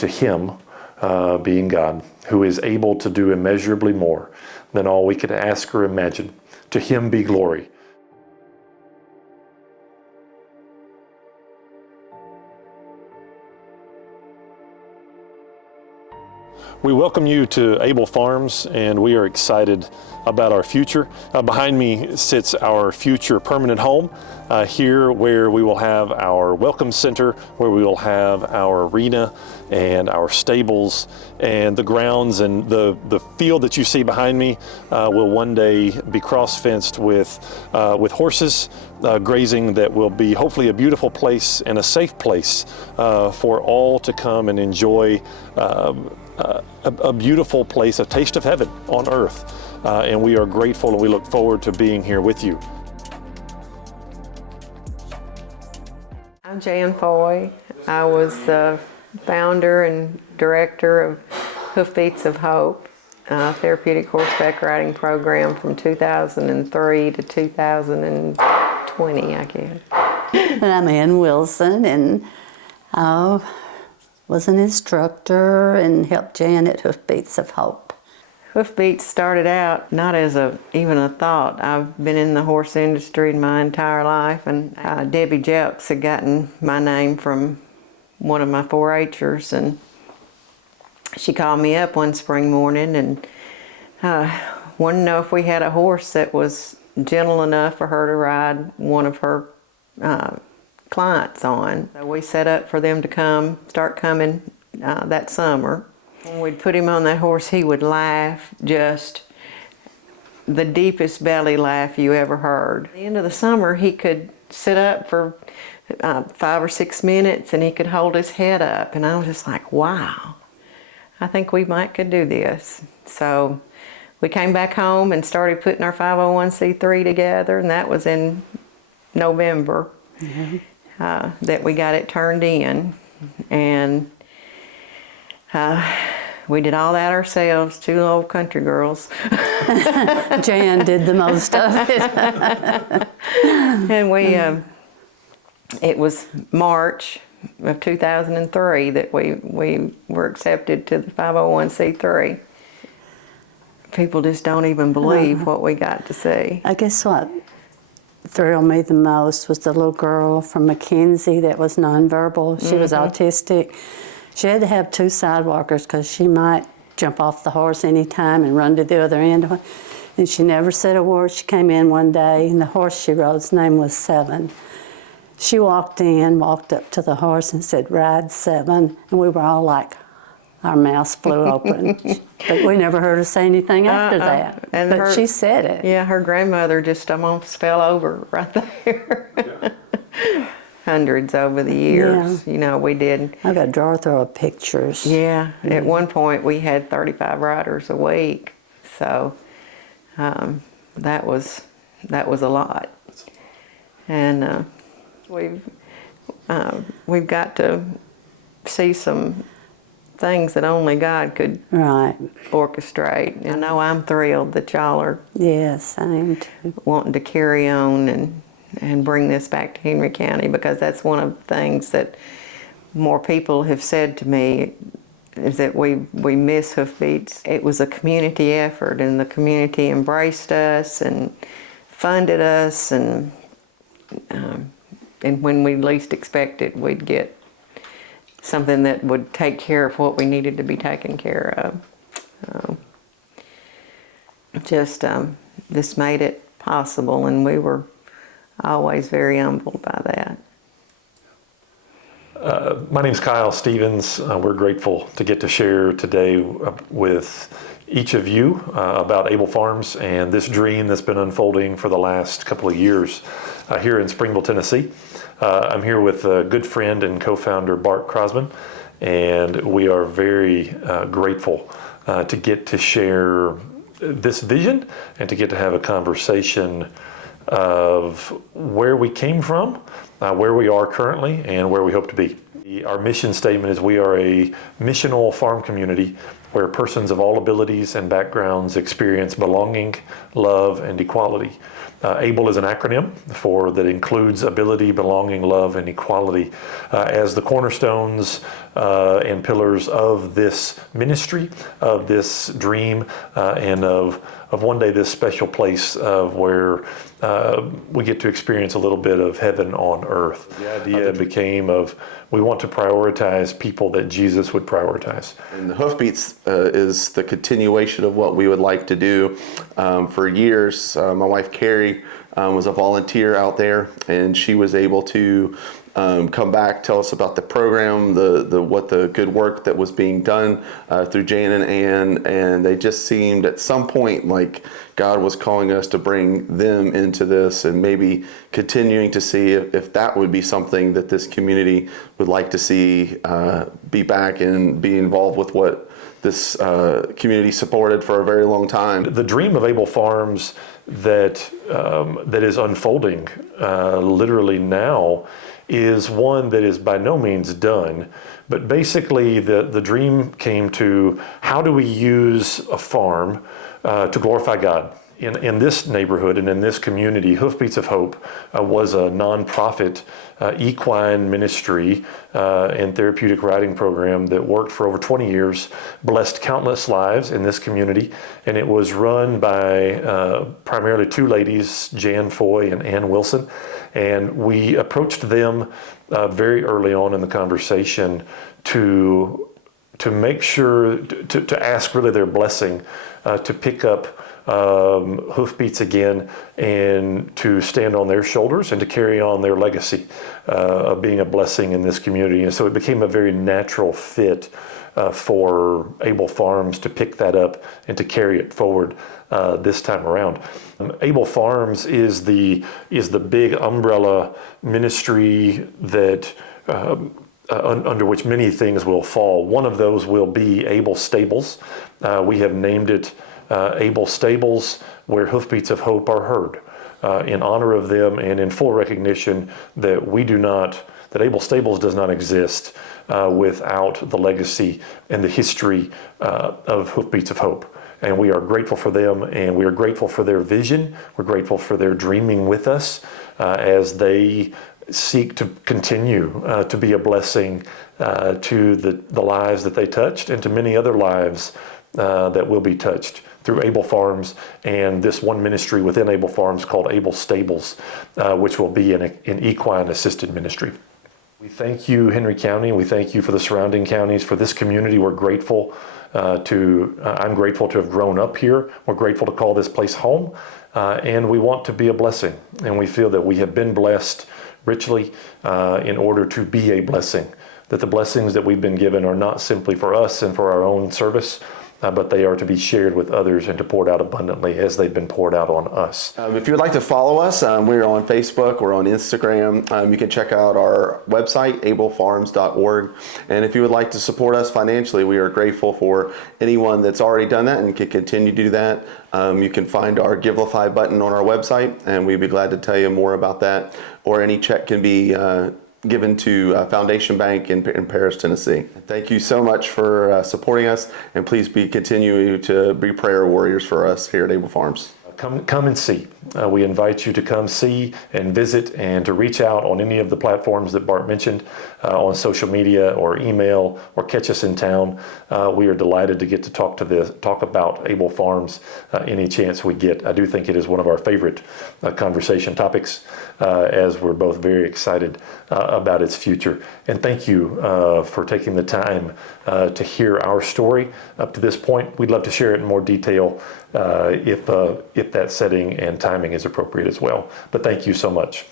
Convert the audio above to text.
to Him, being God, who is able to do immeasurably more than all we could ask or imagine. To Him be glory. We welcome you to Able Farms, and we are excited about our future. Behind me sits our future permanent home, here where we will have our welcome center, where we will have our arena and our stables, and the grounds and the field that you see behind me will one day be cross-fenced with horses grazing, that will be hopefully a beautiful place and a safe place for all to come and enjoy a beautiful place, a taste of heaven on earth. And we are grateful, and we look forward to being here with you. I'm Jan Foy. I was the founder and director of Hoofbeats of Hope, a therapeutic horseback riding program from 2003 to 2020, I guess. And I'm Ann Wilson, and was an instructor and helped Jan at Hoofbeats of Hope. Hoofbeats started out not as even a thought. I've been in the horse industry my entire life, and Debbie Jelks had gotten my name from one of my 4-H'ers, and she called me up one spring morning and wanted to know if we had a horse that was gentle enough for her to ride one of her clients on. So we set up for them to start coming that summer. When we'd put him on that horse, he would laugh, just the deepest belly laugh you ever heard. At the end of the summer, he could sit up for 5 or 6 minutes, and he could hold his head up, and I was just like, wow, I think we could do this. So we came back home and started putting our 501c3 together, and that was in November. Mm-hmm. That we got it turned in, and we did all that ourselves, 2 old country girls. Jan did the most of it. And it was March of 2003 that we were accepted to the 501c3. People just don't even believe what we got to see. I guess what thrilled me the most was the little girl from Mackenzie that was nonverbal. She was autistic. She had to have 2 sidewalkers because she might jump off the horse anytime and run to the other end. And she never said a word. She came in one day, and the horse she rode's name was Seven. She walked up to the horse and said, "Ride Seven." And we were all like, our mouths flew open. But we never heard her say anything after that. But she said it. Yeah, her grandmother just almost fell over right there. Yeah. Hundreds over the years. Yeah. You know, we did. I got a drawer full of pictures. Yeah. At one point, we had 35 riders a week. So that was a lot. And we've got to see some things that only God could orchestrate. I know I'm thrilled that y'all are wanting to carry on and bring this back to Henry County, because that's one of the things that more people have said to me, is that we miss Hoofbeats. It was a community effort, and the community embraced us and funded us, and when we least expected, we'd get something that would take care of what we needed to be taken care of. This made it possible, and we were always very humbled by that. My name's Kyle Stevens. We're grateful to get to share today with each of you about Able Farms and this dream that's been unfolding for the last couple of years here in Springville, Tennessee. I'm here with a good friend and co-founder, Bart Crosman, and we are very grateful to get to share this vision and to get to have a conversation of where we came from, where we are currently, and where we hope to be. Our mission statement is we are a missional farm community where persons of all abilities and backgrounds experience belonging, love, and equality. ABLE is an acronym that includes ability, belonging, love, and equality as the cornerstones and pillars of this ministry, of this dream, and of one day this special place of where we get to experience a little bit of heaven on earth. The idea became of we want to prioritize people that Jesus would prioritize. And the Hoofbeats is the continuation of what we would like to do. For years, my wife Carrie was a volunteer out there, and she was able to come back, tell us about the program, what the good work that was being done through Jan and Ann, and they just seemed at some point like God was calling us to bring them into this, and maybe continuing to see if that would be something that this community would like to see be back and be involved with what this community supported for a very long time. The dream of Able Farms that is unfolding literally now is one that is by no means done, but basically the dream came to how do we use a farm to glorify God. In this neighborhood and in this community, Hoofbeats of Hope was a nonprofit equine ministry and therapeutic riding program that worked for over 20 years, blessed countless lives in this community, and it was run by primarily two ladies, Jan Foy and Ann Wilson. And we approached them very early on in the conversation to make sure, to ask really their blessing to pick up Hoofbeats again and to stand on their shoulders and to carry on their legacy of being a blessing in this community. And so it became a very natural fit for Able Farms to pick that up and to carry it forward this time around. Able Farms is the big umbrella ministry that under which many things will fall. One of those will be Able Stables. We have named it Able Stables, where Hoofbeats of Hope are heard, in honor of them and in full recognition that that Able Stables does not exist without the legacy and the history of Hoofbeats of Hope. And we are grateful for them, and we are grateful for their vision. We're grateful for their dreaming with us as they seek to continue to be a blessing to the lives that they touched and to many other lives that will be touched through Able Farms and this one ministry within Able Farms called Able Stables, which will be an equine assisted ministry. We thank you, Henry County. We thank you for the surrounding counties, for this community. We're grateful I'm grateful to have grown up here. We're grateful to call this place home, and we want to be a blessing. And we feel that we have been blessed richly in order to be a blessing, that the blessings that we've been given are not simply for us and for our own service, but they are to be shared with others and to poured out abundantly as they've been poured out on us. If you would like to follow us, we're on Facebook, we're on Instagram. You can check out our website, ablefarms.org. And if you would like to support us financially, we are grateful for anyone that's already done that and can continue to do that. You can find our Givelify button on our website, and we'd be glad to tell you more about that. Or any check can be given to Foundation Bank in Paris, Tennessee. Thank you so much for supporting us, and please continue to be prayer warriors for us here at Able Farms. Come and see. We invite you to come see and visit and to reach out on any of the platforms that Bart mentioned on social media or email or catch us in town. We are delighted to get to talk about Able Farms any chance we get. I do think it is one of our favorite conversation topics as we're both very excited about its future. And thank you for taking the time to hear our story up to this point. We'd love to share it in more detail if that setting and timing is appropriate as well. But thank you so much.